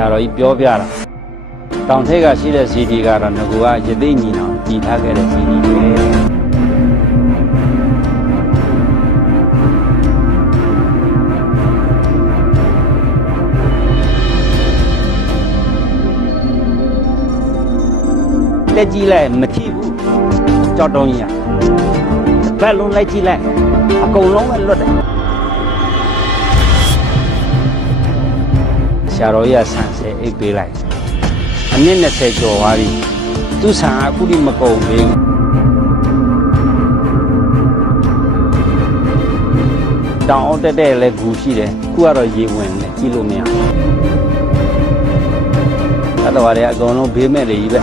ရာတော်ကြီးပြောပြတာတောင်ထိပ်ကရှိတဲ့စီဒီကတော့ငကူကရသိညီနောင်တည်ထားခဲ့တဲ့စီဒီတွေလက်ကြည့်လိုက်မထိဘူးကြောက်တုံးကြီးဘက်လုံးလိုက်ကြည့်လိုက်အကုန်လုံးပဲလွတ်တယ်ဆရာတော်ကြီးဆန်ဆဲအိတ်ပေးလိုက်အနည်း20ကျော်သွားပြီသူဆန်အခုဒီမကုန်သေးဘူးတောင်အောင်တက်တဲ့လည်းဂူရှိတယ်ခုကတော့ရေဝင်တယ်ကြည့်လို့မရဘူးအဲ့တော့လည်းအကုန်လုံးဘေးမဲ့တွေကြီးပဲ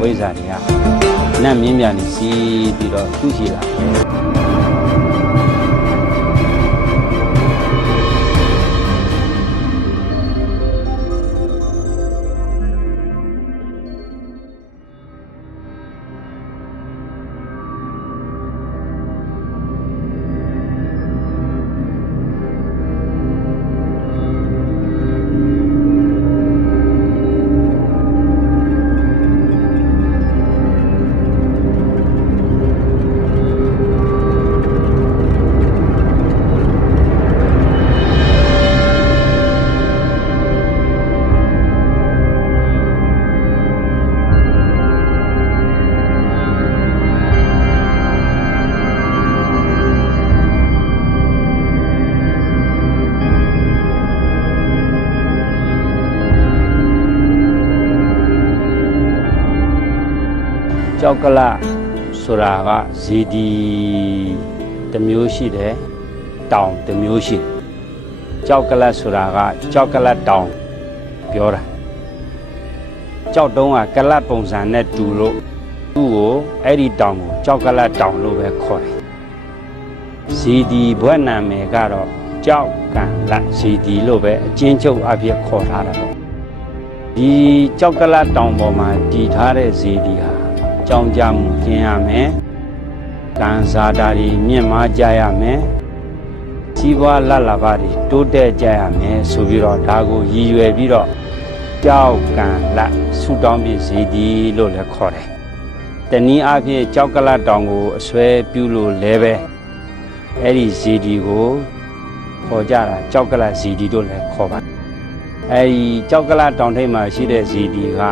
ဝိဇ္ဇာတွေကနတ်မြင်းပြန်နေစီးပြီးတော့သူ့ရှိလာကြောက်ကလဆိုတာကဇီဒီတစ်မျိုးရှိတယ်တောင်တစ်မျိုးရှိတယ်ကြောက်ကလဆိုတာကကြောက်ကလတောင်ပြောတာကြောက်တုံးကကလပုံစံနဲ့တူလို့သူ့ကိုအဲ့ဒီတောင်ကိုကြောက်ကလတောင်လို့ပဲခေါ်တယ်ဇီဒီဘွဲ့နာမည်ကတော့ကြောက်ကံလဇီဒီလို့ပဲအချင်းချုပ်အဖြစ်ခေါ်ထားတာပေါ့ဒီကြောက်ကလတောင်ပေါ်မှာတည်ထားတဲ့ဇီဒီဟာကြောင်းကြမှုကျင်းရမယ်။ကံစားတာတွေမြင့်မားကြရမယ်။ကြီးပွားလတ်လာပါတွေတိုးတက်ကြရမယ်ဆိုပြီးတော့ဒါကိုရည်ရွယ်ပြီးတော့ကြောက်ကံလတ်ဆူတောင်းပြစီဒီလို့လည်းခေါ်တယ်။တနည်းအားဖြင့်ကြောက်ကလတ်တောင်ကိုအစွဲပြုလို့လည်းပဲအဲ့ဒီစီဒီကိုခေါ်ကြတာကြောက်ကလတ်စီဒီလို့လည်းခေါ်ပါတယ်။အဲ့ဒီကြောက်ကလတ်တောင်ထိပ်မှာရှိတဲ့စီဒီက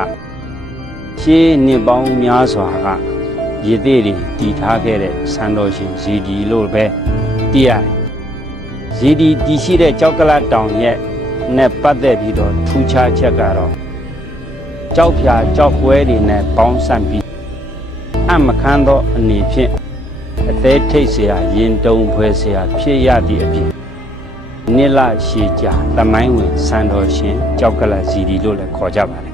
ရှေးနှစ်ပေါင်းများစွာကရည်သေးတွေတည်ထားခဲ့တဲ့စံတော်ရှင်ဇီဒီလို့ပဲသိရတယ်။ဇီဒီတည်ရှိတဲ့ကြောက်ကလတောင်ရဲ့နဲ့ပတ်သက်ပြီးတော့ထူးခြားချက်ကတော့ကြောက်ဖြာကြောက်ပွဲတွေနဲ့ပေါင်းစပ်ပြီးအမခန်းသောအနေဖြင့်အသေးထိတ်เสียရင်တုံဖွဲเสียဖြစ်ရသည့်အပြင်နိလရှည်ကြာသမိုင်းဝင်စံတော်ရှင်ကြောက်ကလဇီဒီလို့လည်းခေါ်ကြပါတယ်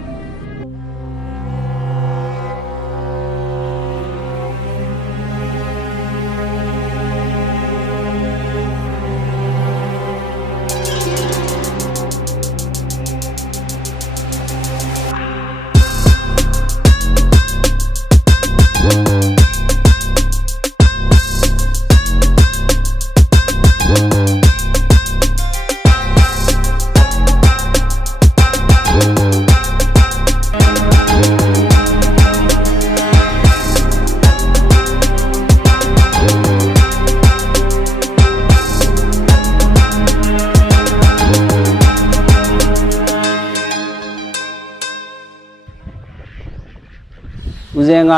ဦးဇင်းက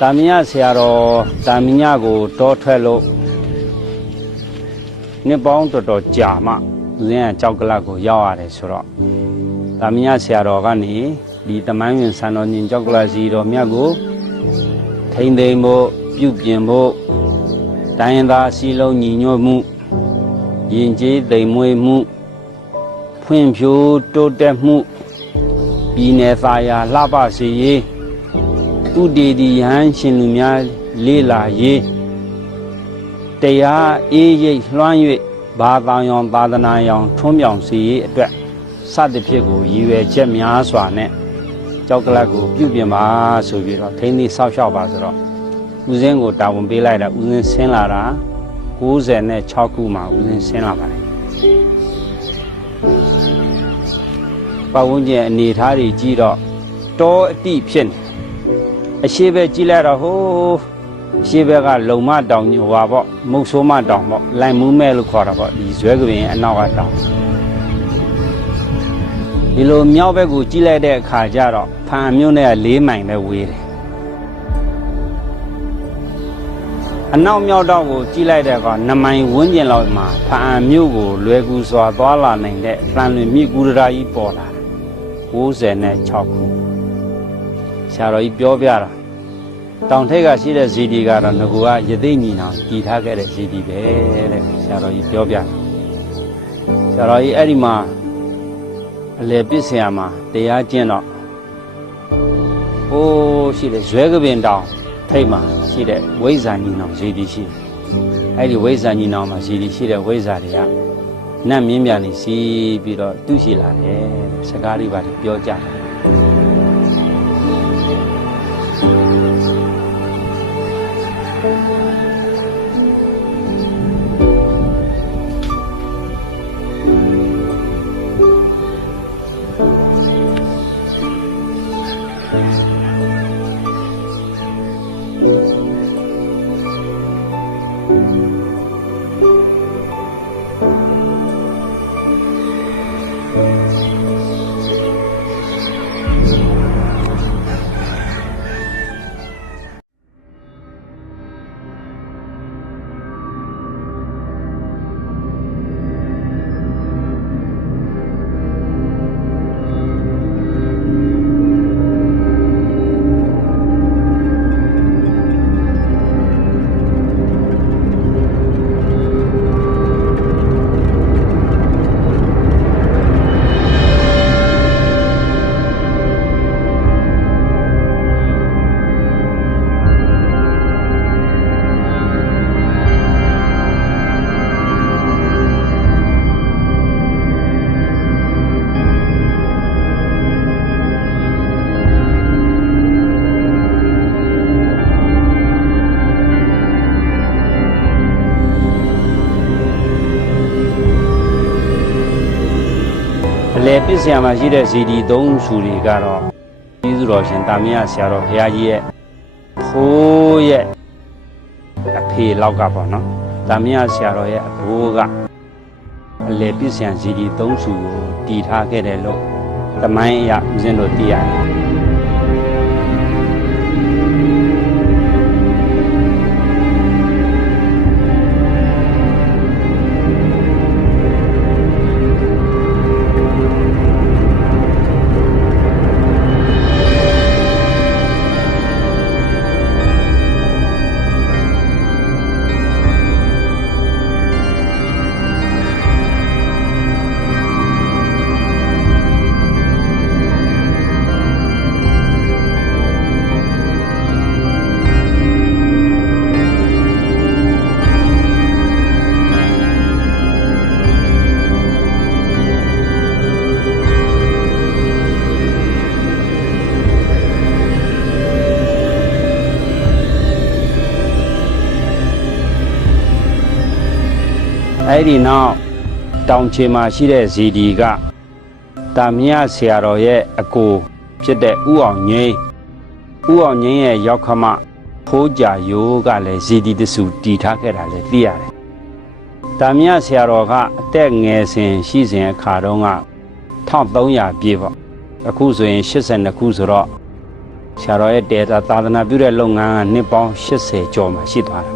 တာမညဆရာတော်တာမညကိုတောထွက်လို့နှစ်ပေါင်းတော်ကြာမှဦးဇင်းကကြောက်ကလတ်ကိုရောက်ရတယ်ဆိုတော့တာမညဆရာတော်ကနေဒီတမိုင်းဝင်စံတော်ညင်ကြောက်ကလတ်စီတော်မြတ်ကိုထိမ့်သိမ်းဖို့ပြုပြင်ဖို့တိုင်းသားစီလုံးညီညွတ်မှုယဉ်ကျေးသိမ်မွေးမှုဖွံ့ဖြိုးတိုးတက်မှုပြည်နယ်သားရာလှပစေရေးဥဒေဒီယဟန်ရှင်လူများလေးလာရေးတရားအေးရိပ်လွှမ်း၍ဘာသာယောင်သာသနာယောင်ထွန်းပြောင်စေရေးအတွက်စသဖြင့်ကိုရည်ရွယ်ချက်များစွာနဲ့ကြောက်ကလတ်ကိုပြုပြင်ပါဆိုပြီးတော့ထိန်းသိမ်းဆောက်ရှောက်ပါဆိုတော့ ဦးစင်းကိုတာဝန်ပေးလိုက်တာဦးစင်းဆင်းလာတာ96ခုမှာဦးစင်းဆင်းလာပါတယ်ပတ်ဝန်းကျင်အနေထားတွေကြည့်တော့တောအတိဖြစ်နေအရှိပဲကြည့်လိုက်တော့ဟိုးအရှိဘက်ကလုံမတောင်ဟိုပါပေါ့မုတ်ဆိုးမတောင်ပေါ့လိုင်မူးမဲလို့ခေါ်တာပေါ့ဒီဇွဲကပင်အနောက်ကတောင်ဒီလိုမြောက်ဘက်ကိုကြည့်လိုက်တဲ့အခါကျတော့ဖန်မြို့နဲ့4မိုင်ပဲဝေးတယ်အနောက်မြောက်တော့ကိုကြည့်လိုက်တဲ့အခါ2မိုင်ဝန်းကျင်လောက်မှာဖန်မြို့ကိုလွယ်ကူစွာသွားလာနိုင်တဲ့တန်လွင်မြစ်ကူးရာကြီးပေါ်လာတယ်96ခုဆရာတော်ကြီးပြောပြတာတောင်ထိပ်ကရှိတဲ့ဇီဒီကတော့ငကူကယသိညီနောင်တည်ထားခဲ့တဲ့ဇီဒီပဲတဲ့ဆရာတော်ကြီးပြောပြတယ်ဆရာတော်ကြီးအဲ့ဒီမှာအလယ်ပစ်ဆရာမှာတရားကျင့်တော့ဟိုးရှိတဲ့ဇွဲကပင်တောင်ထိပ်မှာရှိတဲ့ဝိဇ္ဇာညီနောင်ဇီဒီရှိတယ်အဲ့ဒီဝိဇ္ဇာညီနောင်မှာဇီဒီရှိတဲ့ဝိဇ္ဇာတွေကနတ်မြင်းပြန်နေစီးပြီးတော့သူ့ရှိလာတယ်စကားလေးပါပြောကြတယ်လေပစ္စယမှာရှိတဲ့ဇီဒီ3ဆူတွေကတော့ကျေးဇူးတော်ရှင်တာမယဆရာတော်ဘုရားကြီးရဲ့ဖိုးရဲ့အဖေလောက်ကပေါ့နော်တာမယဆရာတော်ရဲ့အဘိုးကအလေပစ္စယဇီဒီ3ဆူကိုတည်ထားခဲ့တယ်လို့သမိုင်းအရဦးဇင်းတို့သိရတယ်အဲ့ဒီနောက်တောင်ချေမှာရှိတဲ့ဇီဒီကတာမယဆရာတော်ရဲ့အကိုဖြစ်တဲ့ဥအောင်ငိမ့်ရဲ့ရောက်ခမဖိုးကြရိုးကလည်းဇီဒီတဆူတည်ထားခဲ့တာလည်းသိရတယ်တာမယဆရာတော်ကအသက်ငယ်စဉ်ရှိစဉ်အခါတုန်းက1300ပြည့်ပေါ့အခုဆိုရင်82ခုဆိုတော့ဆရာတော်ရဲ့တေသာသာသနာပြုတဲ့လုပ်ငန်းကနှစ်ပေါင်း80ကျော်မှရှိသွားတာ